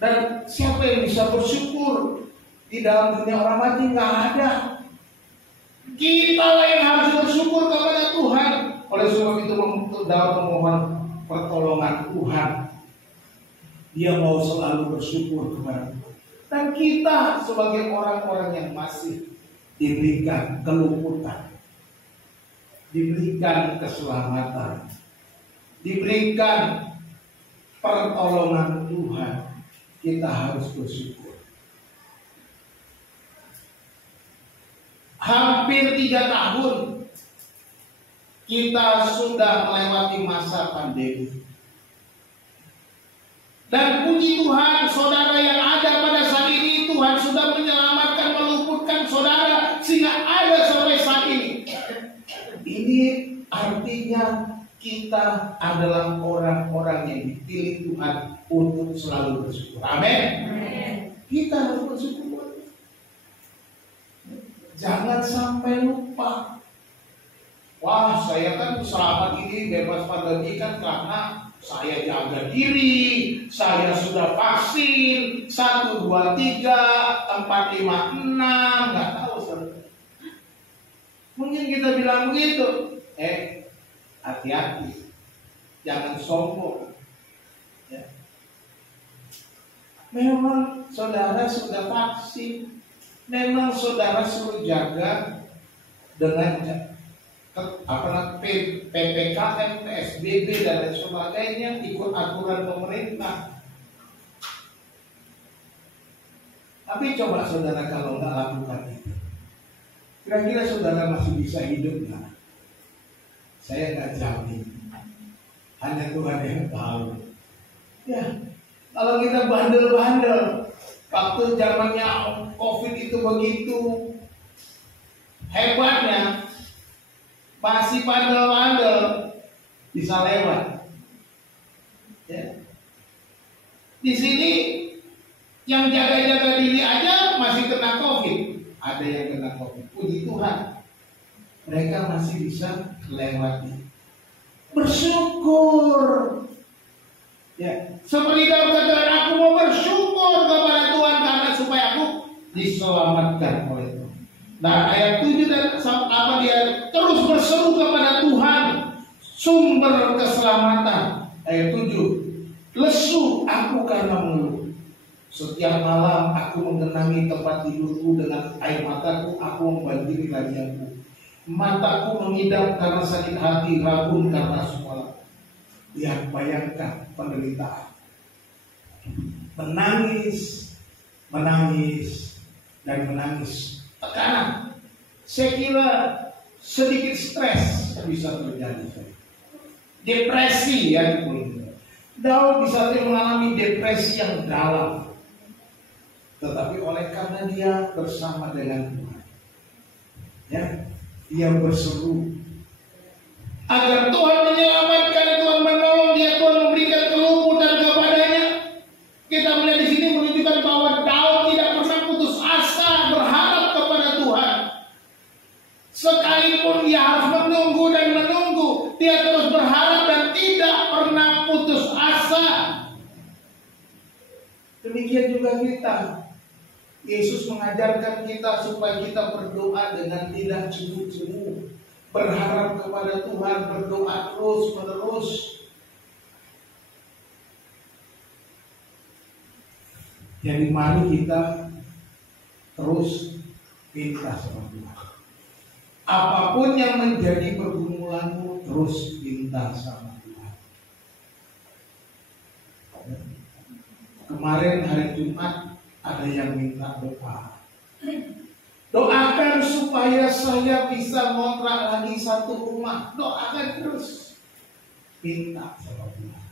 Dan siapa yang bisa bersyukur di dalam dunia orang mati? Nggak ada. Kita lah yang harus bersyukur kepada Tuhan. Oleh sebab itu Daud memohon pertolongan Tuhan. Dia mau selalu bersyukur kepada Tuhan. Dan kita sebagai orang-orang yang masih diberikan keluputan, diberikan keselamatan, diberikan pertolongan Tuhan, kita harus bersyukur. Hampir 3 tahun kita sudah melewati masa pandemi. Dan puji Tuhan, saudara yang ada pada saat ini, Tuhan sudah menyelamatkan, meluputkan saudara sehingga ada sampai saat ini. Ini artinya kita adalah orang-orang yang dipilih Tuhan untuk selalu bersyukur. Amin. Kita harus bersyukur. Jangan sampai lupa. Wah, saya kan selama ini bebas pandemi kan karena saya jaga diri, saya sudah vaksin 1, 2, 3, 4, 5, 6, nggak tahu saudara. Mungkin kita bilang begitu, hati-hati, jangan sombong. Ya. Memang saudara sudah vaksin, memang saudara suruh jaga dengan PPKM, PSBB dan lain sebagainya, ikut aturan pemerintah. Tapi coba saudara kalau nggak lakukan itu, kira-kira saudara masih bisa hidup nggak? Saya nggak jamin, hanya Tuhan yang tahu. Ya, kalau kita bandel-bandel, waktu zamannya COVID itu begitu hebatnya, masih bandel-bandel bisa lewat. Ya. Di sini yang jaga-jaga diri aja masih kena COVID. Ada yang kena COVID. Puji Tuhan, mereka masih bisa lewati. Bersyukur. Ya. Seperti dalam kata aku mau bersyukur kepada Tuhan karena supaya aku diselamatkan oleh Tuhan. Nah, ayat 7 dan apa dia terus berseru kepada Tuhan, sumber keselamatan. Ayat 7, lesu aku karena mengeluh. Setiap malam aku mengenangi tempat tidurku dengan air mataku, aku membanjiri ranjangku. Mataku mengidap karena sakit hati, rabun karena sekolah. Ya, bayangkan penderitaan. Menangis, dan menangis. Tekanan. Saya kira sedikit stres bisa terjadi. Depresi ya. Daud bisa mengalami depresi yang dalam. Tetapi oleh karena dia bersama dengan Tuhan, ya, dia berseru agar Tuhan menyelamatkan, Tuhan menolong dia, Tuhan memberikan kelumputan kepadanya. Kita melihat di sini menunjukkan bahwa Daud tidak pernah putus asa berharap kepada Tuhan. Sekalipun dia harus menunggu dan menunggu, dia terus berharap dan tidak pernah putus asa. Demikian juga kita. Yesus mengajarkan kita supaya kita berdoa dengan tidak cemu-cemu, berharap kepada Tuhan, berdoa terus-menerus. Jadi mari kita terus minta sama Tuhan. Apapun yang menjadi pergumulanmu, terus minta sama Tuhan. Kemarin hari Jumat ada yang minta doa. Doakan supaya saya bisa ngontrak lagi satu rumah. Doakan terus. Minta sama Tuhan.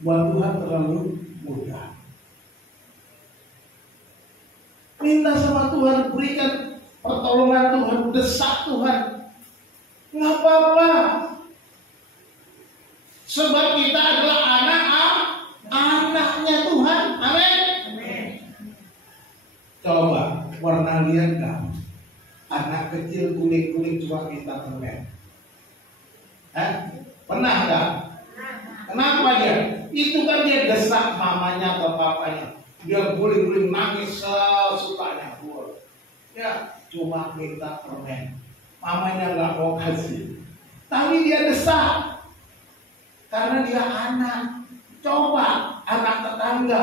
Buat Tuhan terlalu mudah. Minta sama Tuhan, berikan pertolongan Tuhan, desak Tuhan. Nggak apa-apa. Sebab kita adalah anaknya Tuhan. Amin. Coba pernah lihat nggak anak kecil kuning-kuning cuma minta permen? Pernah nggak? Kenapa dia? Itu kan dia desak mamanya atau papanya. Dia guling-guling nangis sesukanya. Ya cuma minta permen. Mamanya nggak mau kasih. Tapi dia desak. Karena dia anak. Coba anak tetangga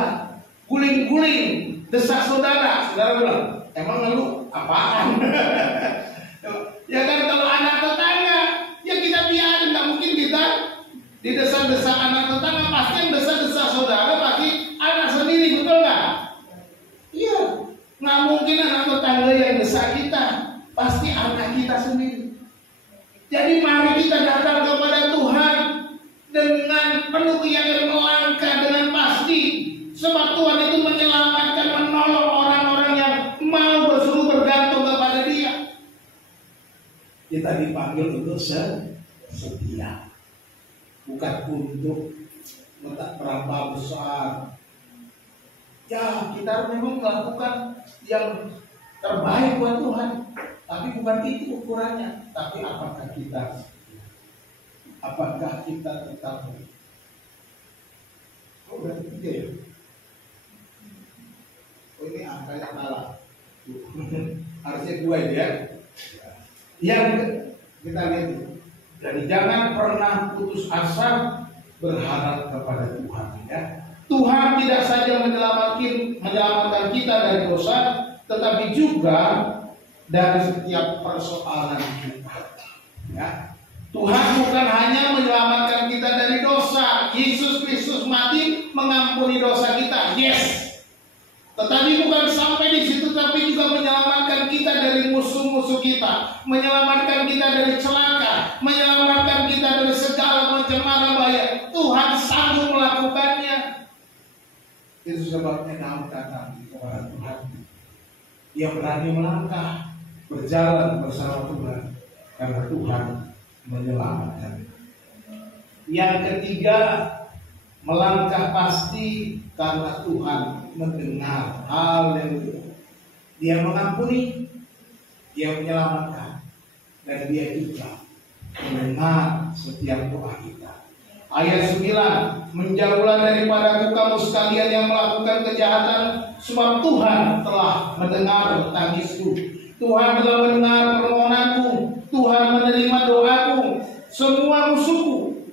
guling-guling desak saudara bilang, emang lu apaan? Ya kan, kalau anak tetangga ya kita biarin, nggak mungkin kita didesak-desak anak tetangga. Pasti yang desak-desak saudara pasti anak sendiri, betul nggak? Iya, nggak mungkin anak tetangga yang desak kita, pasti anak kita sendiri. Jadi mari kita datang kepada Tuhan dengan penuh keyakinan, melangkah dengan pasti, sebab Tuhan itu menyelamatkan, menolong orang-orang yang mau berseru bergantung kepada Dia. Kita dipanggil untuk setia, bukan untuk letak berapa besar. Ya, kita memang melakukan yang terbaik buat Tuhan, tapi bukan itu ukurannya. Tapi apakah kita tetap udah ya? Ini angkanya salah. Harusnya 2 ya. Yang kita lihat, jadi jangan pernah putus asa berharap kepada Tuhan ya. Tuhan tidak saja menyelamatkan kita dari dosa, tetapi juga dari setiap persoalan kita. Ya. Tuhan bukan hanya menyelamatkan kita dari dosa. Yesus Kristus mati mengampuni dosa kita. Yes. Tetapi bukan sampai di situ, tapi juga menyelamatkan kita dari musuh-musuh kita, menyelamatkan kita dari celaka, menyelamatkan kita dari segala macam mara bahaya. Tuhan sanggup melakukannya. Itu sebabnya Daud datang kepada Tuhan. Dia berani melangkah, berjalan bersama Tuhan, karena Tuhan menyelamatkan. Yang ketiga, melangkah pasti karena Tuhan mendengar. Haleluya. Dia mengampuni, dia menyelamatkan, dan dia juga mendengar setiap doa kita. Ayat 9, menjauhlah daripadaku kamu sekalian yang melakukan kejahatan, sebab Tuhan telah mendengar tangisku. Tuhan telah mendengar permohonanku. Tuhan menerima doaku. Semua musuhku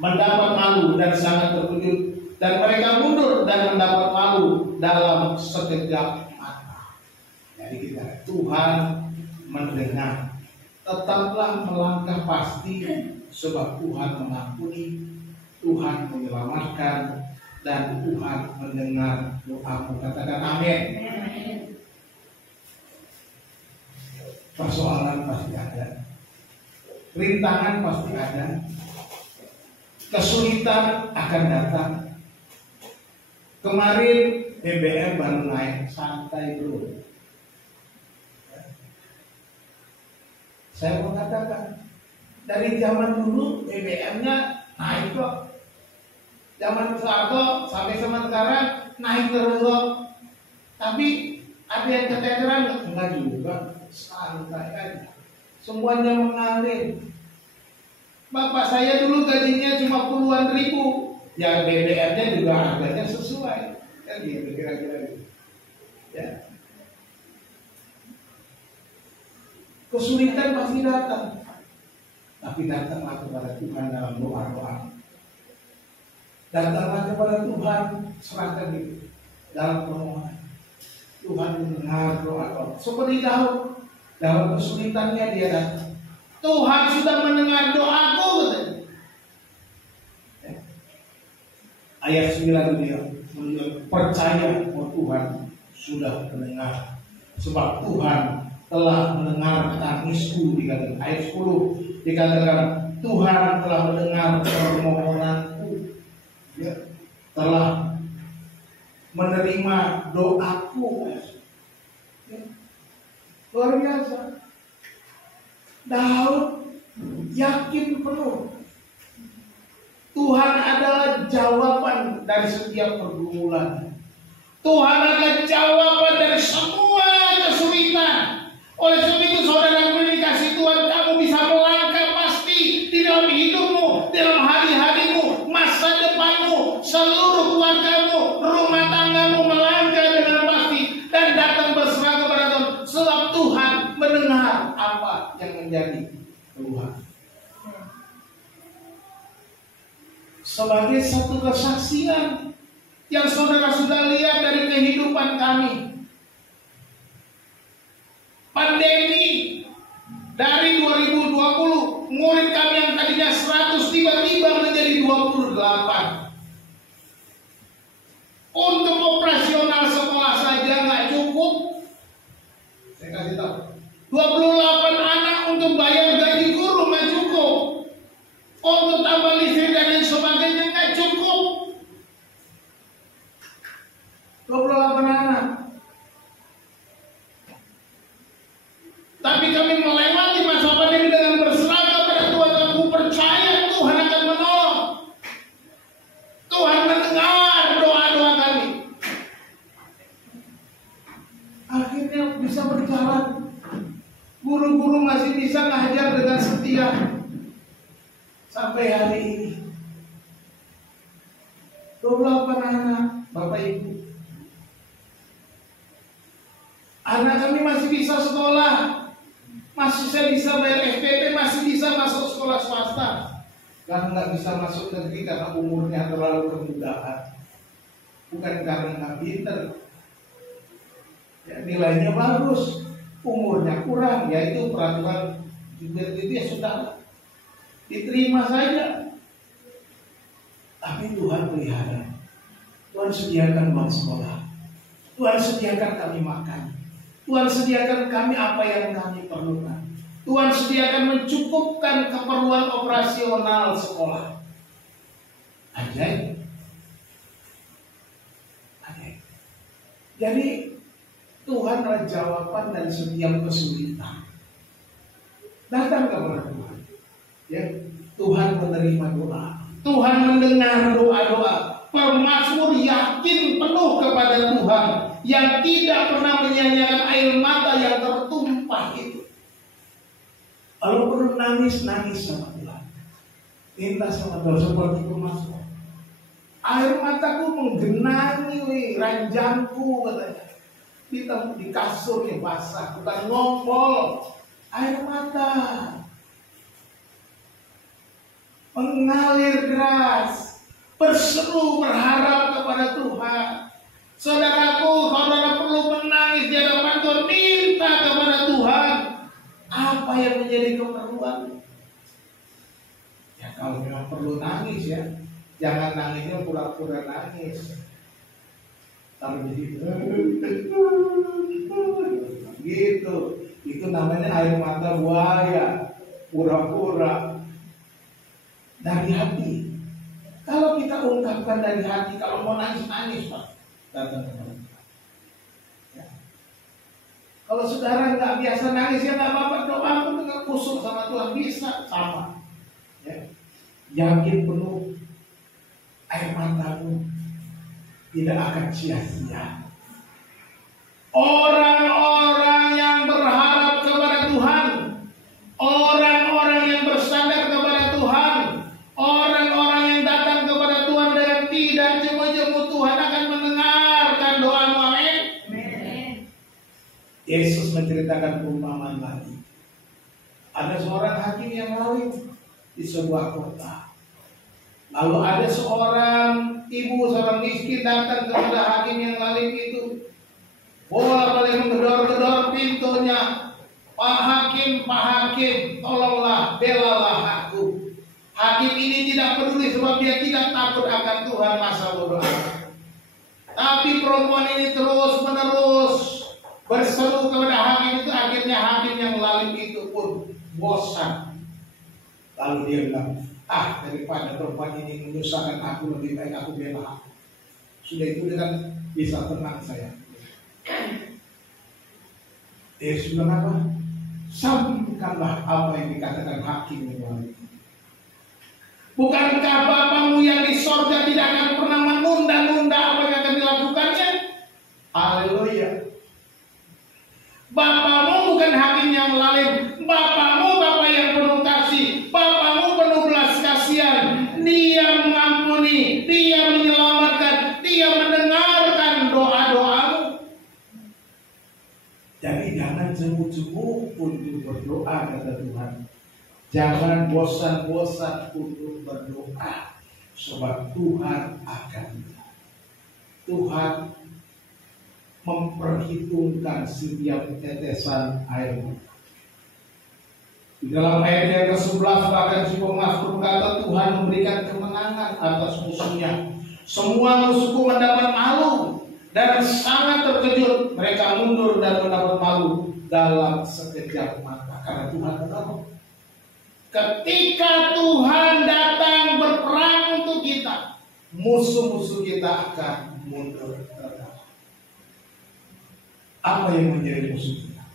mendapat malu dan sangat terkejut, dan mereka mundur dan mendapat malu dalam sekejap mata. Jadi kita, Tuhan mendengar. Tetaplah melangkah pasti, sebab Tuhan mengampuni, Tuhan menyelamatkan, dan Tuhan mendengar doamu. Katakan amin. Persoalan pasti ada, rintangan pasti ada, kesulitan akan datang. Kemarin BBM baru naik, santai dulu. Saya mau katakan, dari zaman dulu BBM-nya naik kok. Zaman Soeharto sampai sekarang naik terus kok. Tapi ada yang keteteran enggak juga, santai aja. Semuanya mengalir. Bapak saya dulu gajinya cuma puluhan ribu, ya BBM-nya juga harganya sesuai, kan gitu kira-kira gitu. Ya. Kesulitan pasti datang, tapi datanglah kepada Tuhan dalam doa-doa. Datanglah kepada Tuhan, serahkan diri dalam permohonan. Tuhan mendengar doa-doa. Seperti Daud, dalam kesulitannya dia datang. Tuhan sudah mendengar doaku. Ya. Ayat 9 dia percaya bahwa Tuhan sudah mendengar, sebab Tuhan telah mendengar tangisku. Dikatakan ayat 10 dikatakan Tuhan telah mendengar permohonanku, ya, telah menerima doaku. Ya. Luar biasa. Daud yakin penuh Tuhan adalah jawaban dari setiap pergumulan. Tuhan adalah jawaban dari semua kesulitan. Oleh sebab itu saudara dikasih Tuhan, kamu bisa melangkah pasti di dalam hidupmu, dalam hari-harimu, masa depanmu, seluruh keluargamu, rumah tanggamu melangkah dengan pasti dan datang berserah kepada Tuhan. Sebab Tuhan mendengar apa yang menjadi keluhan. Sebagai satu kesaksian yang saudara sudah lihat dari kehidupan kami, pandemi dari 2020, murid kami yang tadinya 100 tiba-tiba menjadi 28. Untuk operasional sekolah saja nggak cukup. Saya kasih tahu, 28 anak untuk bayar gaji guru nggak cukup. Untuk tambah listrik dan lain sebagainya nggak cukup. 28 anak. Tapi kami melewati masa pandemi dengan berserah kepada Tuhan. Aku percaya Tuhan akan menolong. akhirnya bisa berjalan. Guru-guru masih bisa ngajar dengan setia sampai hari ini. 28 anak, Bapak Ibu. Anak kami masih bisa sekolah, masih saya bisa bayar SPP, masih bisa masuk sekolah swasta. Karena nggak bisa masuk negeri karena umurnya terlalu kemudahan. Bukan karena nggak pinter, ya, nilainya bagus, umurnya kurang, yaitu peraturan itu ya sudah diterima saja. Tapi Tuhan pelihara, Tuhan sediakan uang sekolah, Tuhan sediakan kami makan, Tuhan sediakan kami apa yang kami perlukan, Tuhan sediakan mencukupkan keperluan operasional sekolah. Ajaib. Jadi Tuhan adalah jawaban dari setiap kesulitan. Datang kepada Tuhan. Ya, Tuhan menerima doa. Tuhan mendengar doa-doa. Pemazmur yakin penuh kepada Tuhan yang tidak pernah menyia-nyiakan air mata yang tertumpah itu. Kalau perlu nangis sama Tuhan. Minta sama Tuhan seperti pemazmur. Air mataku menggenangi ranjangku, katanya. Di kasur yang basah, bukan ngompol. Air mata mengalir deras, berseru berharap kepada Tuhan. Saudaraku, saudara perlu menangis di hadapan Tuhan, minta kepada Tuhan apa yang menjadi keperluan. Ya kalau memang perlu nangis ya, jangan nangisnya pura-pura nangis. Taruh di situ, gitu. Itu namanya air mata buaya, pura-pura. Dari hati. Kalau kita ungkapkan dari hati, kalau mau nangis Pak, datang kepada Tuhan. Ya. Kalau saudara nggak biasa nangis ya nggak apa-apa, doa pun dengan kusuk sama Tuhan bisa sama. Ya. Yakin penuh air matamu tidak akan sia-sia. Orang-orang yang berharap kepada Tuhan, orang-orang yang bersandar kepada Tuhan, orang-orang yang datang kepada Tuhan dengan tidak jemu-jemu, Tuhan akan mendengarkan doamu. Amin. Yesus menceritakan perumpamaan lagi. Ada seorang hakim yang lalim di sebuah kota. Lalu ada seorang ibu, seorang miskin datang kepada hakim yang lalim itu. Bolak-balik menggedor-gedor pintunya. Pak Hakim, tolonglah, belalah aku. Hakim ini tidak peduli sebab dia tidak takut akan Tuhan, masa bodoh amat. Tapi perempuan ini terus-menerus berseru kepada hakim itu. Akhirnya hakim yang lalim itu pun bosan. Lalu dia bilang, daripada perempuan ini menyusahkan aku, lebih baik aku bela aku. Sudah itu dengan bisa tenang saya. Yesus bilang apa? Sampaikanlah apa yang dikatakan hakim itu. Bukankah Bapamu yang di sorga tidak akan pernah menunda-nunda apa yang akan dilakukannya? Haleluya. Bapamu bukan hakim yang lalim. Bapamu Bapa yang penuh kasih. Bapamu penuh belas kasihan. Dia mengampuni, Dia menyelamatkan, Dia mendengarkan doa-doamu. Jadi jangan jemu-jemu untuk berdoa, kata Tuhan. Jangan bosan-bosan untuk berdoa, sebab Tuhan akan. Tuhan memperhitungkan setiap tetesan air mata. Di dalam ayat yang ke-11 bahkan si pemazmur berkata, Tuhan memberikan kemenangan atas musuhnya. Semua musuhku mendapat malu dan sangat terkejut. Mereka mundur dan mendapat malu dalam sekejap mata. Karena Tuhan menolong. Ketika Tuhan datang berperang untuk kita, musuh-musuh kita akan mundur terkejut. Apa yang menjadi musuh kita?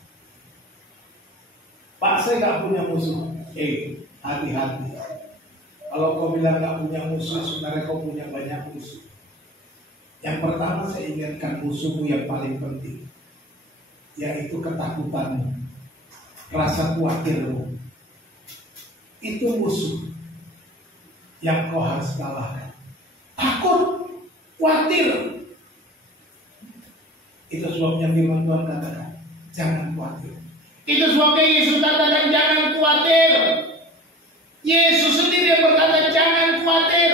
Pak, saya gak punya musuh. Hati-hati. Kalau kau bilang gak punya musuh, sebenarnya kau punya banyak musuh. Yang pertama saya ingatkan musuhmu yang paling penting. yaitu ketakutanmu, rasa khawatirmu. Itu musuh yang kau harus kalahkan. Takut, khawatir. Itu sebabnya firman Tuhan katakan, jangan khawatir. Itu sebabnya Yesus katakan jangan khawatir. Yesus sendiri yang berkata jangan khawatir.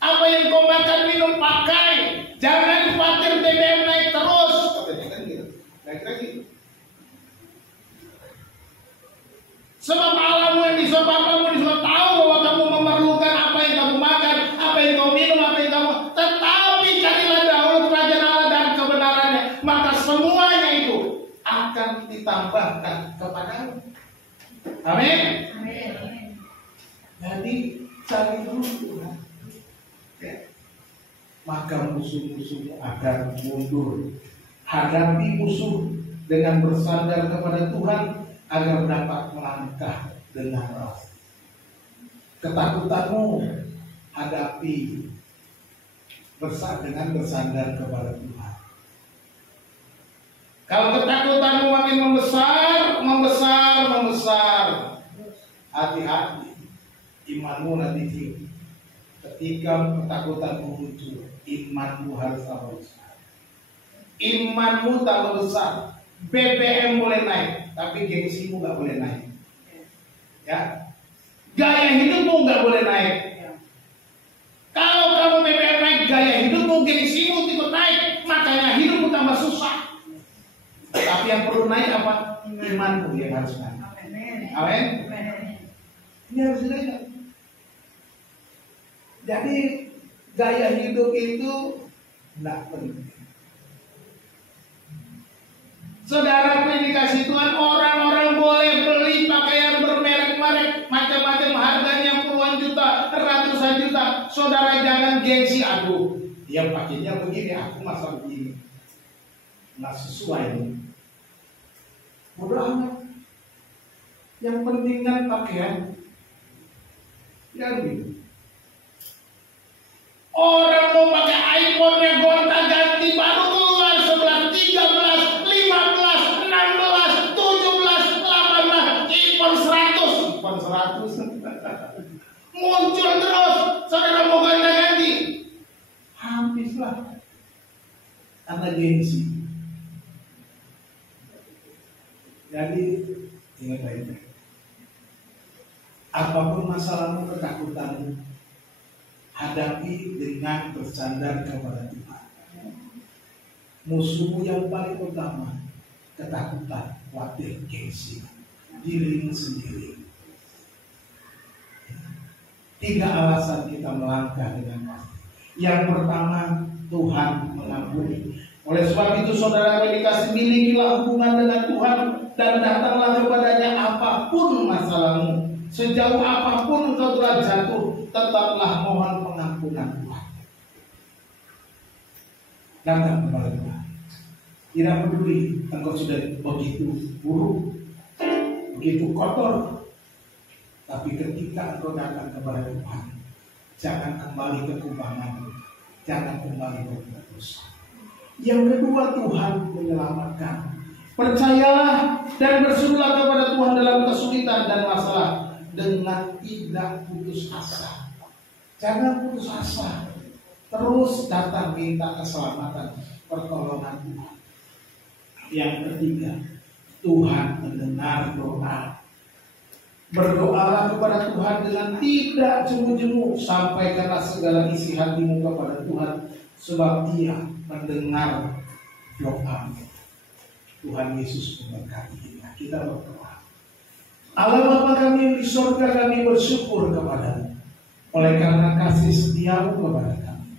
Apa yang kau makan, minum, pakai. Jangan khawatir BBM naik terus. Katanya kan gitu. Naik lagi. Sebab Allahmu yang di sorga sudah tahu bahwa kamu memerlukan apa yang kamu makan, apa yang kau minum, apa yang kamu. Tetapi carilah dahulu kerajaan Allah dan kebenarannya, maka semuanya itu akan ditambahkan kepadamu. Amin. Jadi cari dulu Tuhan. Ya. Maka musuh-musuhmu akan mundur. Hadapi musuh dengan bersandar kepada Tuhan agar dapat melangkah dengan ras. Ketakutanmu hadapi dengan bersandar kepada Tuhan. Kalau ketakutanmu makin membesar, hati-hati. Imanmu nanti tinggi. Ketika ketakutanmu muncul, imanmu harus tambah besar. Imanmu tambah besar. BBM boleh naik, tapi gengsimu nggak boleh naik. Ya, gaya hidupmu nggak boleh naik. Kalau kamu BBM naik, gaya hidupmu, gengsimu ikut naik, makanya hidupmu tambah susah. Tapi yang perlu naik apa? Imanmu yang harus naik. Amin. Ini harus dinaikkan. Jadi gaya hidup itu tidak penting. Saudara, dikasih Tuhan, orang-orang boleh beli pakaian bermerek-merek, macam-macam harganya puluhan juta, ratusan juta. Saudara jangan gengsi, aduh, dia pakainya begini, aku masa begini, nggak sesuai. Bodoh amat. Yang penting kan pakaian. Ya gitu. Orang mau pakai iPhone-nya gonta-ganti, baru keluar 11, 13, 15, 16, 17, 18, iPhone 100 muncul terus. Saudara mau gonta-ganti, Habislah. Karena gengsi. Jadi ingat baik-baik. Apapun masalahmu, ketakutanmu, hadapi dengan bersandar kepada Tuhan. Musuhmu yang paling utama, ketakutan, khawatir, gengsi, dirimu sendiri. 3 alasan kita melangkah dengan pasti. Yang pertama, Tuhan mengampuni. Oleh sebab itu saudara dikasih, milikilah hubungan dengan Tuhan dan datanglah kepadanya apapun masalahmu. Sejauh apapun engkau telah jatuh, tetaplah mohon pengampunan Tuhan. Datang kepada Tuhan. Tidak peduli engkau sudah begitu buruk, begitu kotor, tapi ketika engkau datang kepada Tuhan, jangan kembali ke kubangan, jangan kembali berbuat dosa. Yang kedua, Tuhan menyelamatkan. Percayalah dan berserulah kepada Tuhan dalam kesulitan dan masalah dengan tidak putus asa. Jangan putus asa. Terus datang minta keselamatan, pertolongan Tuhan. Yang ketiga, Tuhan mendengar doa. Berdoalah kepada Tuhan dengan tidak jemu-jemu, sampaikanlah segala isi hatimu kepada Tuhan, sebab Dia mendengar doa. Tuhan Yesus memberkati kita. Kita berdoa. Allah Bapa kami yang di surga, kami bersyukur kepada-Mu oleh karena kasih setiamu kepada kami.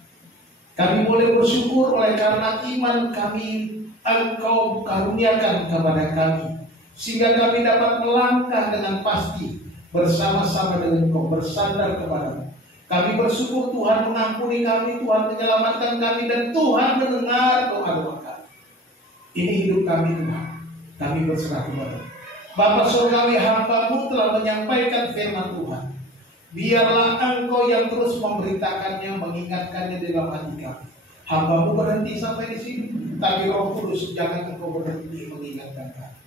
Kami boleh bersyukur oleh karena iman kami Engkau karuniakan kepada kami, sehingga kami dapat melangkah dengan pasti bersama-sama dengan Engkau, bersandar kepada-Mu. Kami bersyukur Tuhan mengampuni kami, Tuhan menyelamatkan kami, dan Tuhan mendengar doa-doa kami. Ini hidup kami Tuhan, kami berserah kepada-Mu. Bapa surgawi, hamba-Mu telah menyampaikan firman Tuhan. Biarlah Engkau yang terus memberitakannya, mengingatkannya dalam hati kami. Hambamu berhenti sampai di sini, tapi Roh Kudus jangan engkau berhenti mengingatkan kami.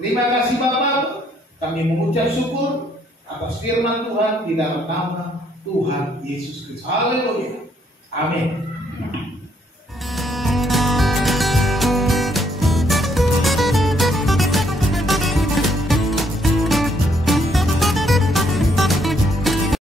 Terima kasih Bapak, kami mengucap syukur atas firman Tuhan di dalam nama Tuhan Yesus Kristus. Haleluya. Amin.